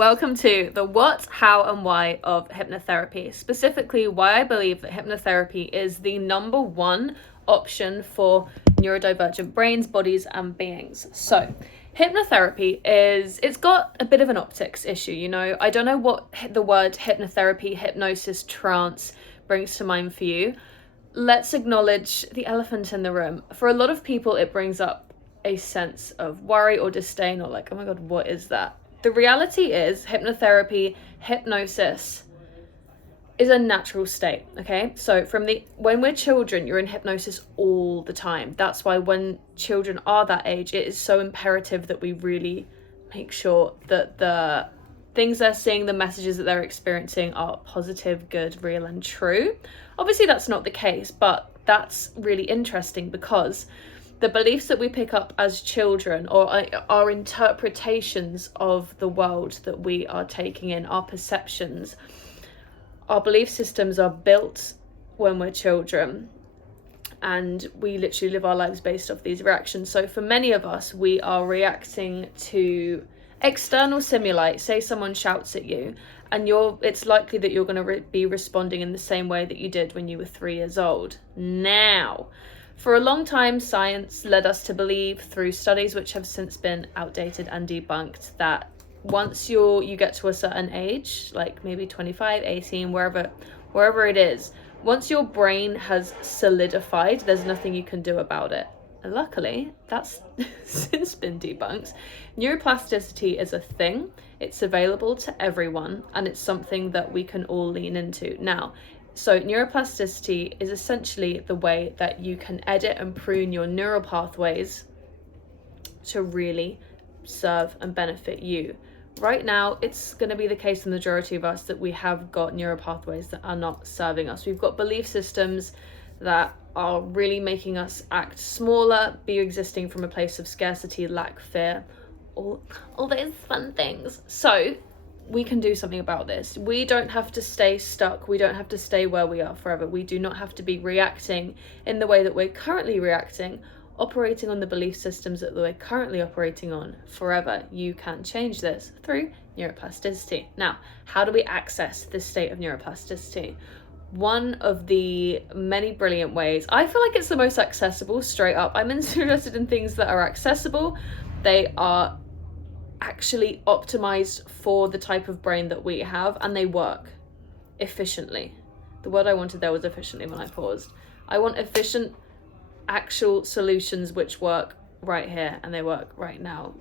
Welcome to the what, how, and why of hypnotherapy. Specifically, why I believe that hypnotherapy is the number one option for neurodivergent brains, bodies, and beings. So, hypnotherapy it's got a bit of an optics issue, you know. I don't know what the word hypnotherapy, hypnosis, trance brings to mind for you. Let's acknowledge the elephant in the room. For a lot of people, it brings up a sense of worry or disdain, or like, oh my God, what is that? The reality is hypnotherapy, hypnosis is a natural state, okay? So when we're children, you're in hypnosis all the time. That's why when children are that age, it is so imperative that we really make sure that the things they're seeing, the messages that they're experiencing are positive, good, real, and true. Obviously, that's not the case, but that's really interesting because the beliefs that we pick up as children, or our interpretations of the world that we are taking in, our perceptions, our belief systems are built when we're children, and we literally live our lives based off these reactions. So for many of us, we are reacting to external stimuli. Say someone shouts at you, and it's likely that you're going to be responding in the same way that you did when you were 3 years old. Now, for a long time, science led us to believe, through studies which have since been outdated and debunked, that once you get to a certain age, like maybe 25, 18, wherever it is, once your brain has solidified, there's nothing you can do about it. And luckily, that's since been debunked. Neuroplasticity is a thing. It's available to everyone, and it's something that we can all lean into. Now, so neuroplasticity is essentially the way that you can edit and prune your neural pathways to really serve and benefit you. Right now, it's going to be the case in the majority of us that we have got neural pathways that are not serving us. We've got belief systems that are really making us act smaller, be existing from a place of scarcity, lack, fear, all those fun things. So we can do something about this. We don't have to stay stuck. We don't have to stay where we are forever. We do not have to be reacting in the way that we're currently reacting, operating on the belief systems that we're currently operating on forever. You can change this through neuroplasticity. Now, how do we access this state of neuroplasticity? One of the many brilliant ways, I feel like it's the most accessible, straight up. I'm interested in things that are accessible. They are actually optimized for the type of brain that we have, and they work efficiently. The word I wanted there was efficiently when I paused. I want efficient, actual solutions which work right here, and they work right now.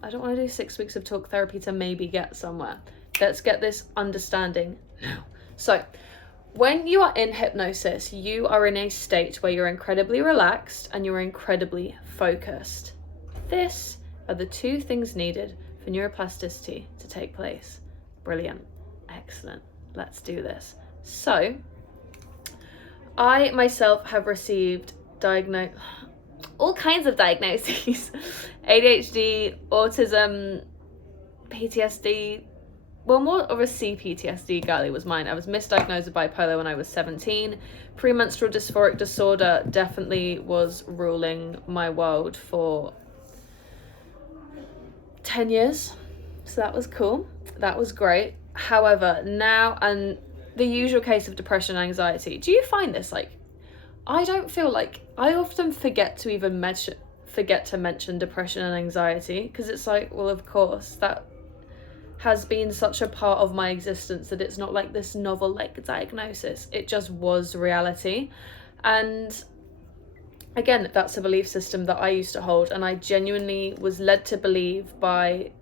I don't want to do 6 weeks of talk therapy to maybe get somewhere. Let's get this understanding now. So when you are in hypnosis, you are in a state where you're incredibly relaxed and you're incredibly focused. This are the two things needed for neuroplasticity to take place. Brilliant. Excellent. Let's do this. So, I myself have received all kinds of diagnoses. ADHD, autism, PTSD. Well, more of a CPTSD girly was mine. I was misdiagnosed with bipolar when I was 17. Premenstrual dysphoric disorder definitely was ruling my world for 10 years. So that was cool. That was great. However, now, and the usual case of depression and anxiety. Do you find this? Like, I don't feel like, I often forget to mention depression and anxiety, because it's like, well, of course, that has been such a part of my existence that it's not like this novel like diagnosis. It just was reality. And again, that's a belief system that I used to hold, and I genuinely was led to believe by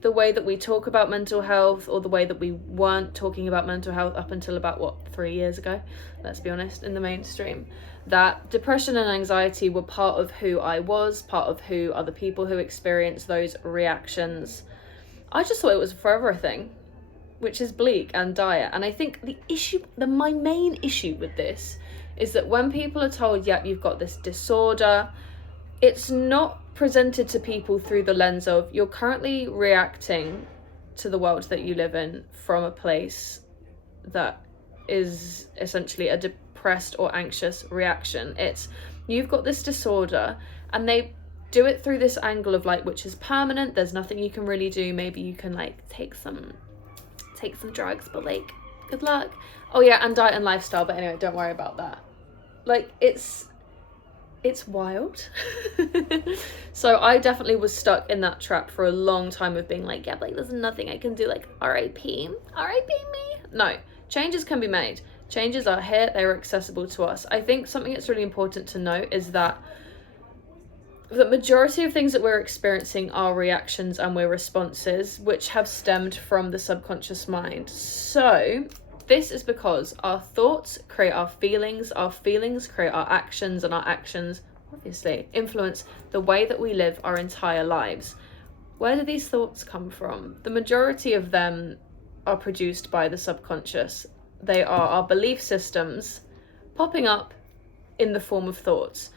the way that we talk about mental health, or the way that we weren't talking about mental health up until about 3 years ago, let's be honest, in the mainstream, that depression and anxiety were part of who I was, part of who other people who experience those reactions. I just thought it was a forever thing, which is bleak and dire. And I think my main issue with this is that when people are told, yep, you've got this disorder, it's not presented to people through the lens of, you're currently reacting to the world that you live in from a place that is essentially a depressed or anxious reaction. It's, you've got this disorder, and they do it through this angle of like, which is permanent, there's nothing you can really do. Maybe you can like take some drugs, but like, good luck. Oh yeah, and diet and lifestyle, but anyway, don't worry about that. Like, it's wild. So I definitely was stuck in that trap for a long time of being like, yeah, but like, there's nothing I can do, like RIP me. No, changes can be made. Changes are here, they're accessible to us. I think something that's really important to note is that the majority of things that we're experiencing are reactions and we're responses, which have stemmed from the subconscious mind. So this is because our thoughts create our feelings create our actions, and our actions obviously influence the way that we live our entire lives. Where do these thoughts come from? The majority of them are produced by the subconscious. They are our belief systems popping up in the form of thoughts.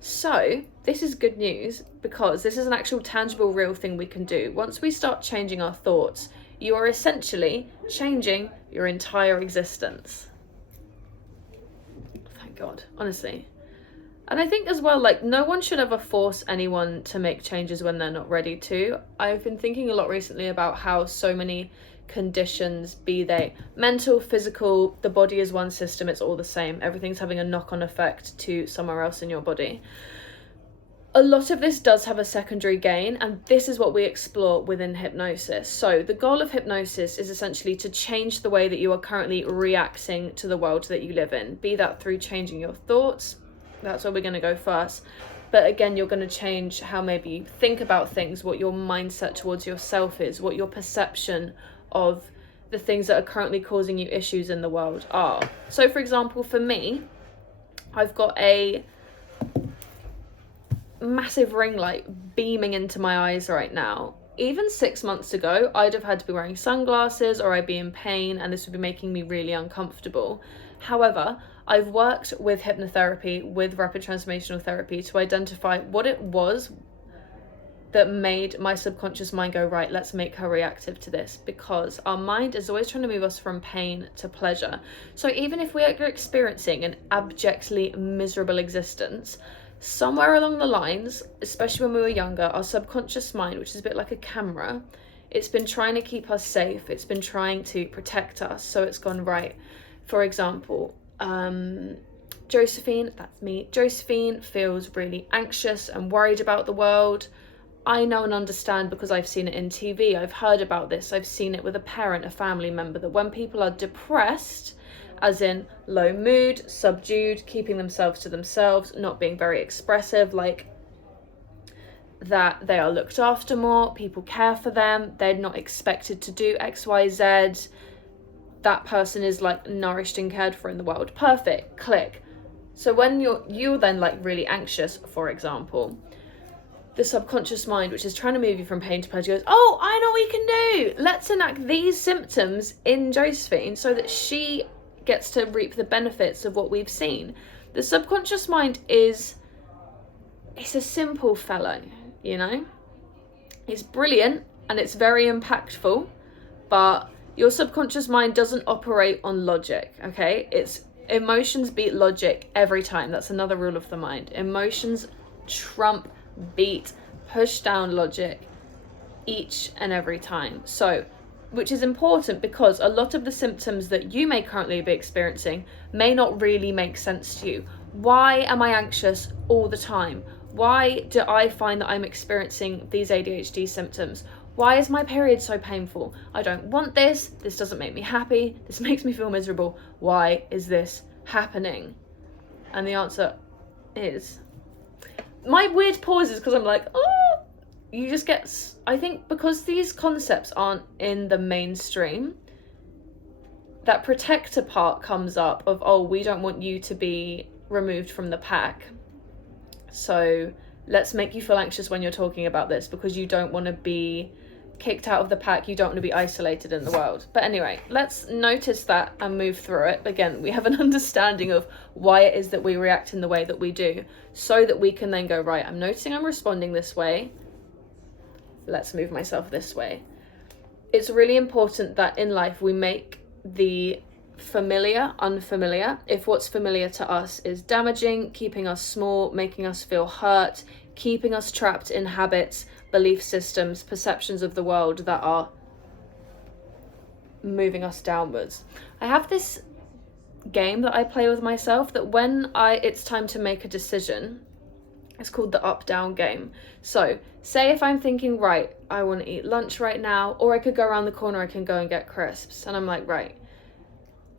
So this is good news, because this is an actual tangible real thing we can do. Once we start changing our thoughts, you are essentially changing your entire existence. Thank God, honestly. And I think as well, like, no one should ever force anyone to make changes when they're not ready to. I've been thinking a lot recently about how so many conditions, be they mental, physical, the body is one system, it's all the same. Everything's having a knock-on effect to somewhere else in your body. A lot of this does have a secondary gain, and this is what we explore within hypnosis. So the goal of hypnosis is essentially to change the way that you are currently reacting to the world that you live in, be that through changing your thoughts. That's where we're going to go first. But again, you're going to change how maybe you think about things, what your mindset towards yourself is, what your perception of the things that are currently causing you issues in the world are. So for example, for me, I've got a massive ring light beaming into my eyes right now. Even 6 months ago, I'd have had to be wearing sunglasses, or I'd be in pain, and this would be making me really uncomfortable. However, I've worked with hypnotherapy, with rapid transformational therapy, to identify what it was that made my subconscious mind go, right, let's make her reactive to this, because our mind is always trying to move us from pain to pleasure. So even if we are experiencing an abjectly miserable existence, somewhere along the lines, especially when we were younger, our subconscious mind, which is a bit like a camera, it's been trying to keep us safe. It's been trying to protect us. So it's gone, right, for example, Josephine, that's me, Josephine feels really anxious and worried about the world. I know and understand because I've seen it in TV. I've heard about this. I've seen it with a parent, a family member, that when people are depressed, as in low mood, subdued, keeping themselves to themselves, not being very expressive, like that they are looked after more, people care for them, they're not expected to do X, Y, Z, that person is like nourished and cared for in the world. Perfect, click. So when you're then like really anxious, for example, the subconscious mind, which is trying to move you from pain to pleasure, goes, oh, I know what we can do. Let's enact these symptoms in Josephine so that she gets to reap the benefits of what we've seen. The subconscious mind it's a simple fellow, you know? It's brilliant and it's very impactful, but your subconscious mind doesn't operate on logic, okay? It's emotions beat logic every time. That's another rule of the mind. Emotions trump, beat, push down logic each and every time. So, which is important because a lot of the symptoms that you may currently be experiencing may not really make sense to you. Why am I anxious all the time? Why do I find that I'm experiencing these ADHD symptoms? Why is my period so painful? I don't want this. This doesn't make me happy. This makes me feel miserable. Why is this happening? And the answer is, my weird pause is because I'm like, oh, you just get, I think because these concepts aren't in the mainstream, that protector part comes up of, oh, we don't want you to be removed from the pack. So let's make you feel anxious when you're talking about this because you don't want to be kicked out of the pack, you don't want to be isolated in the world. But anyway, let's notice that and move through it. Again, we have an understanding of why it is that we react in the way that we do, so that we can then go, right, I'm noticing I'm responding this way, let's move myself this way. It's really important that in life we make the familiar unfamiliar. If what's familiar to us is damaging, keeping us small, making us feel hurt, keeping us trapped in habits, belief systems, perceptions of the world that are moving us downwards. I have this game that I play with myself that when it's time to make a decision, it's called the up-down game. So say if I'm thinking, right, I want to eat lunch right now, or I could go around the corner, I can go and get crisps, and I'm like, right,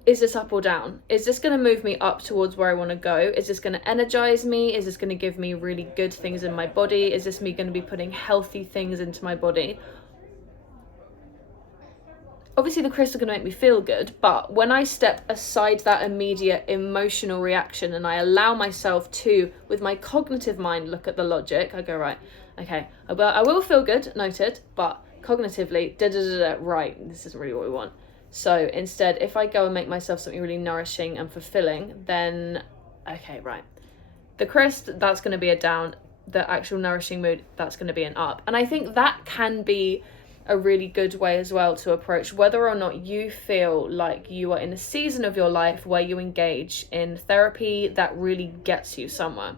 is this up or down? Is this going to move me up towards where I want to go? Is this going to energize me? Is this going to give me really good things in my body? Is this me going to be putting healthy things into my body? Obviously the crisps are going to make me feel good, but when I step aside that immediate emotional reaction and I allow myself to, with my cognitive mind, look at the logic, I go, right, okay, I will feel good, noted, but cognitively, right, this isn't really what we want. So instead, if I go and make myself something really nourishing and fulfilling, then, okay, right, the crisp, that's going to be a down, the actual nourishing mood, that's going to be an up. And I think that can be a really good way as well to approach whether or not you feel like you are in a season of your life where you engage in therapy that really gets you somewhere.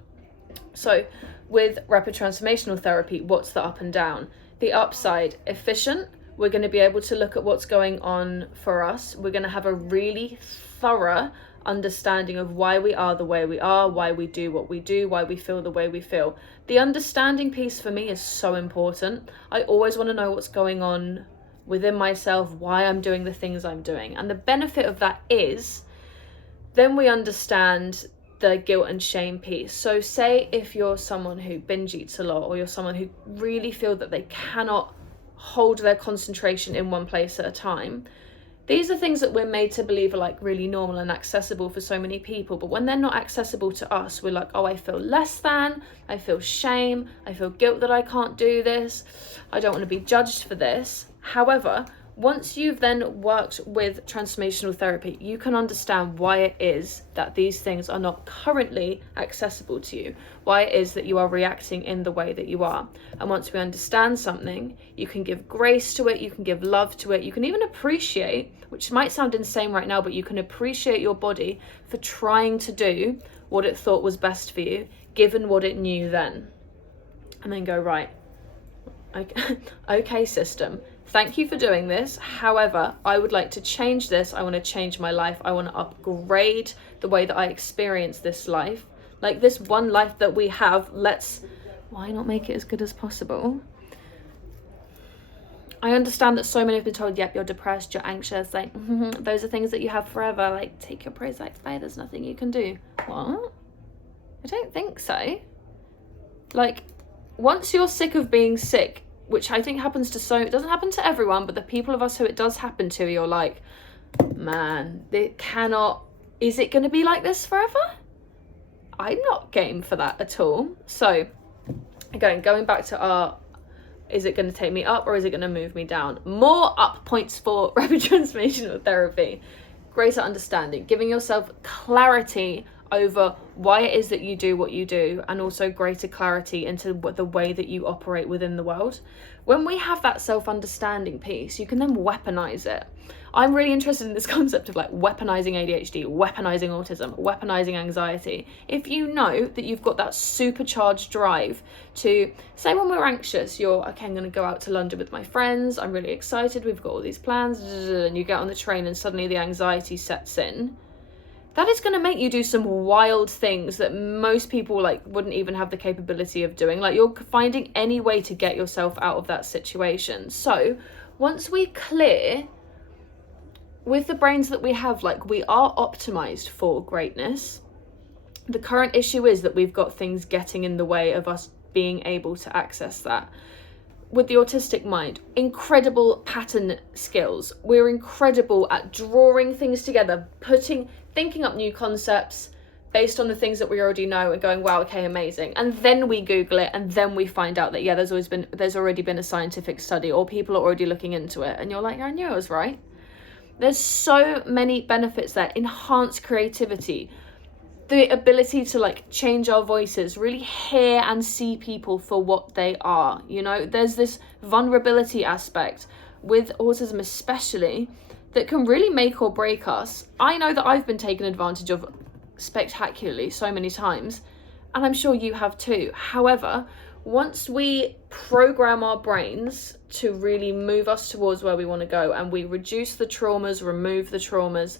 So with rapid transformational therapy, what's the up and down? The upside, efficient. We're going to be able to look at what's going on for us. We're going to have a really thorough understanding of why we are the way we are, why we do what we do, why we feel the way we feel. The understanding piece for me is so important. I always want to know what's going on within myself, why I'm doing the things I'm doing. And the benefit of that is then we understand the guilt and shame piece. So say if you're someone who binge eats a lot, or you're someone who really feel that they cannot hold their concentration in one place at a time, these are things that we're made to believe are like really normal and accessible for so many people. But when they're not accessible to us, we're like, oh, I feel less than, I feel shame, I feel guilt that I can't do this, I don't want to be judged for this. However, once you've then worked with transformational therapy, you can understand why it is that these things are not currently accessible to you, why it is that you are reacting in the way that you are. And once we understand something, you can give grace to it, you can give love to it, you can even appreciate, which might sound insane right now, but you can appreciate your body for trying to do what it thought was best for you, given what it knew then. And then go, right, okay, system, thank you for doing this. However, I would like to change this. I want to change my life. I want to upgrade the way that I experience this life. Like this one life that we have, why not make it as good as possible? I understand that so many have been told, yep, you're depressed, you're anxious, like, those are things that you have forever, like, take your Prozac, there's nothing you can do. What? I don't think so. Like, once you're sick of being sick, which I think happens to it doesn't happen to everyone, but the people of us who it does happen to, you're like, man, is it going to be like this forever? I'm not game for that at all. So, again, going back to is it going to take me up or is it going to move me down? More up points for rapid transformational therapy. Greater understanding, giving yourself clarity over why it is that you do what you do, and also greater clarity into the way that you operate within the world. When we have that self-understanding piece, you can then weaponize it. I'm really interested in this concept of like weaponizing ADHD, weaponizing autism, weaponizing anxiety. If you know that you've got that supercharged drive to, say when we're anxious, you're, okay, I'm going to go out to London with my friends, I'm really excited, we've got all these plans, and you get on the train and suddenly the anxiety sets in. That is going to make you do some wild things that most people like wouldn't even have the capability of doing. Like you're finding any way to get yourself out of that situation. So once we clear with the brains that we have, like we are optimized for greatness. The current issue is that we've got things getting in the way of us being able to access that. With the autistic mind, incredible pattern skills. We're incredible at drawing things together, thinking up new concepts based on the things that we already know and going, wow, okay, amazing. And then we Google it and then we find out that, yeah, there's already been a scientific study or people are already looking into it. And you're like, yeah, I knew I was right. There's so many benefits there. Enhanced creativity, the ability to like change our voices, really hear and see people for what they are. You know, there's this vulnerability aspect with autism especially that can really make or break us. I know that I've been taken advantage of spectacularly so many times, and I'm sure you have too. However, once we program our brains to really move us towards where we want to go, and we reduce the traumas,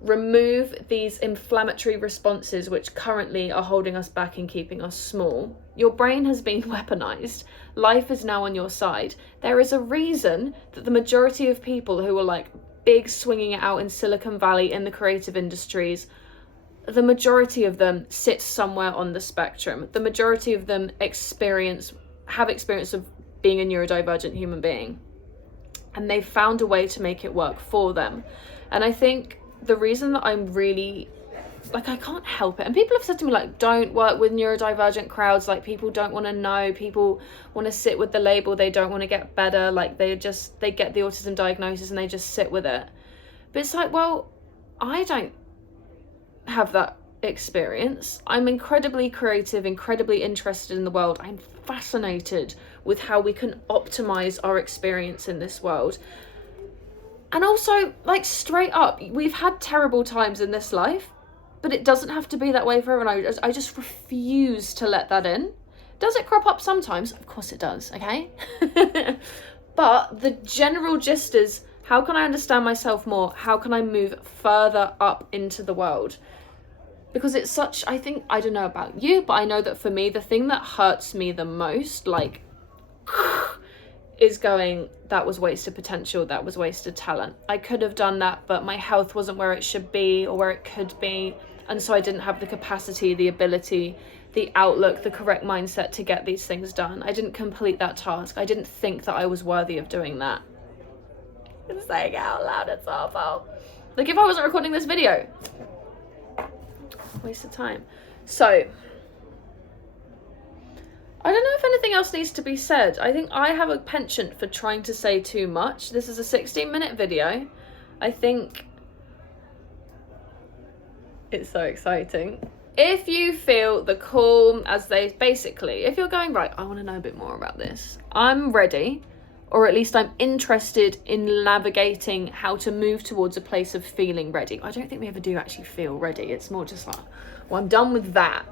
remove these inflammatory responses which currently are holding us back and keeping us small, your brain has been weaponized. Life is now on your side. There is a reason that the majority of people who are like big swinging it out in Silicon Valley in the creative industries, the majority of them sit somewhere on the spectrum. The majority of them have experience of being a neurodivergent human being, and they've found a way to make it work for them. And I think the reason that I'm really, like, I can't help it, and people have said to me, like, don't work with neurodivergent crowds, like, people don't want to know, people want to sit with the label, they don't want to get better, like, they get the autism diagnosis and they just sit with it. But it's like, well, I don't have that experience. I'm incredibly creative, incredibly interested in the world. I'm fascinated with how we can optimize our experience in this world. And also, like, straight up, we've had terrible times in this life, but it doesn't have to be that way for everyone. I just refuse to let that in. Does it crop up sometimes? Of course it does, okay? But the general gist is, how can I understand myself more? How can I move further up into the world? Because it's such, I think, I don't know about you, but I know that for me, the thing that hurts me the most, like, is going, that was wasted potential, that was wasted talent. I could have done that, but my health wasn't where it should be or where it could be. And so I didn't have the capacity, the ability, the outlook, the correct mindset to get these things done. I didn't complete that task. I didn't think that I was worthy of doing that. I'm saying it out loud, it's awful. Like, if I wasn't recording this video, waste of time. So, I don't know if anything else needs to be said. I think I have a penchant for trying to say too much. This is a 16-minute video. I think it's so exciting. If you feel the call, if you're going, right, I want to know a bit more about this, I'm ready, or at least I'm interested in navigating how to move towards a place of feeling ready. I don't think we ever do actually feel ready. It's more just like, well, I'm done with that.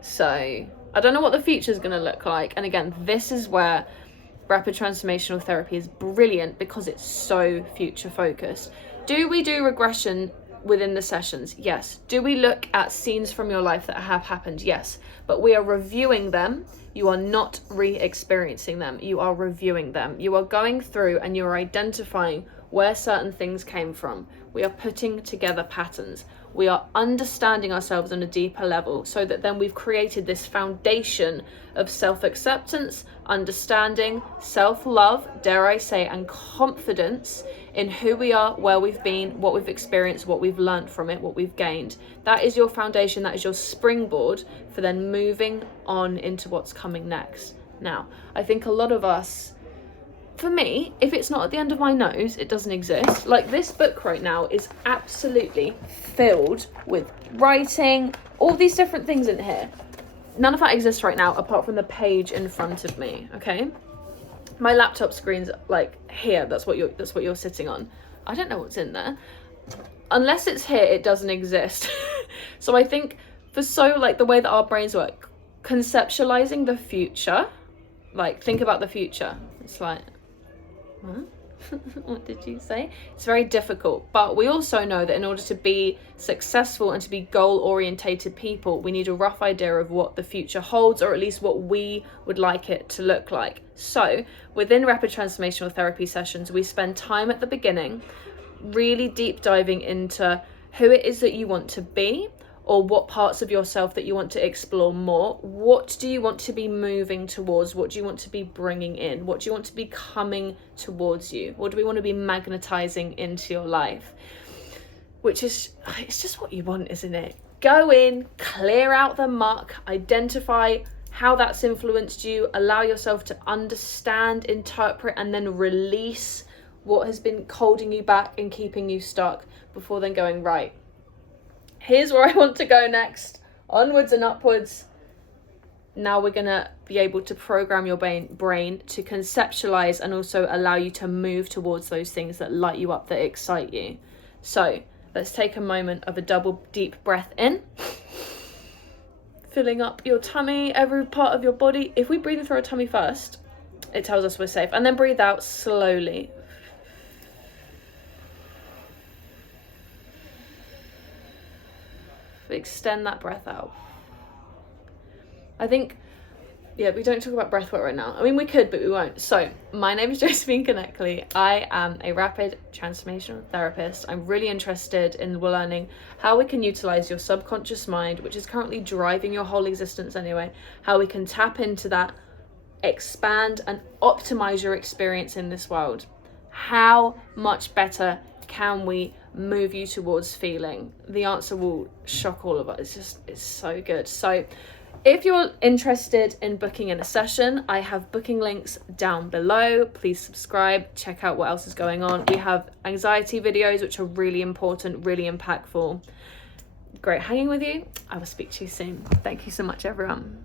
So I don't know what the future is going to look like. And again, this is where rapid transformational therapy is brilliant, because it's so future focused. Do we do regression within the sessions? Yes. Do we look at scenes from your life that have happened? Yes. But we are reviewing them. You are not re-experiencing them. You are reviewing them. You are going through and you are identifying where certain things came from. We are putting together patterns. We are understanding ourselves on a deeper level, so that then we've created this foundation of self-acceptance, understanding, self-love, dare I say, and confidence in who we are, where we've been, what we've experienced, what we've learned from it, what we've gained. That is your foundation, that is your springboard for then moving on into what's coming next. Now, I think a lot of us, for me, if it's not at the end of my nose, it doesn't exist. Like, this book right now is absolutely filled with writing, all these different things in here. None of that exists right now apart from the page in front of me, okay? My laptop screen's like here, that's what you're sitting on. I don't know what's in there. Unless it's here, it doesn't exist. So I think like the way that our brains work, conceptualizing the future, like, think about the future. It's like, huh? What did you say? It's very difficult, but we also know that in order to be successful and to be goal-orientated people, we need a rough idea of what the future holds, or at least what we would like it to look like. So within rapid transformational therapy sessions, we spend time at the beginning really deep diving into who it is that you want to be, or what parts of yourself that you want to explore more. What do you want to be moving towards? What do you want to be bringing in? What do you want to be coming towards you? What do we want to be magnetizing into your life? Which is, it's just what you want, isn't it? Go in, clear out the muck, identify how that's influenced you, allow yourself to understand, interpret, and then release what has been holding you back and keeping you stuck, before then going, right, here's where I want to go next, onwards and upwards. Now we're gonna be able to program your brain to conceptualize and also allow you to move towards those things that light you up, that excite you. So let's take a moment of a double deep breath in filling up your tummy, every part of your body. If we breathe in through our tummy first, it tells us we're safe. And then breathe out slowly. Extend that breath out. I think, yeah, we don't talk about breath work right now. I mean, we could, but we won't. So, my name is Josephine.k. I am a rapid transformational therapist. I'm really interested in learning how we can utilize your subconscious mind, which is currently driving your whole existence anyway, how we can tap into that, expand and optimize your experience in this world. How much better can we move you towards feeling? The answer will shock all of us. It's so good. So if you're interested in booking in a session, I have booking links down below. Please subscribe, check out what else is going on. We have anxiety videos, which are really important, really impactful. Great hanging with you. I will speak to you soon. Thank you so much, everyone.